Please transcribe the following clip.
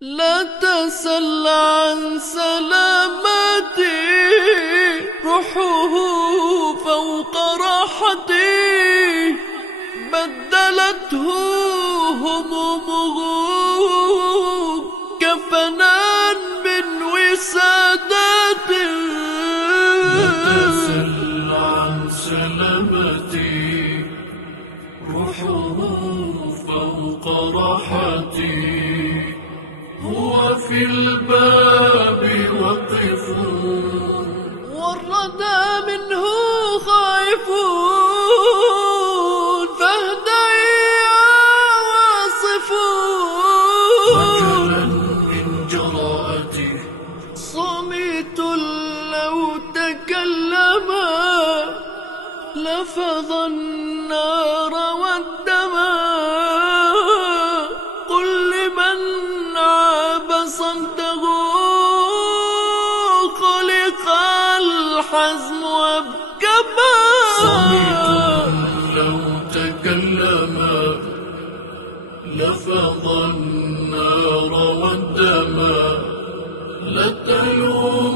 لا تسل عن سلامتي، روحه فوق راحتي، بدلته همومه كفنا من وسادته. لا تسل عن سلامتي، روحه فوق راحتي، هو في الباب وقف، والردى منه خائفون، فاهدى يا واصفون. خجلا من جراءتي، صمت لو تكلما لفظ النار والدماء. قل لمن عاب صمته، خلق الحزم وابكما. صمت لو تكلما لفظ النار والدما. لا تلوم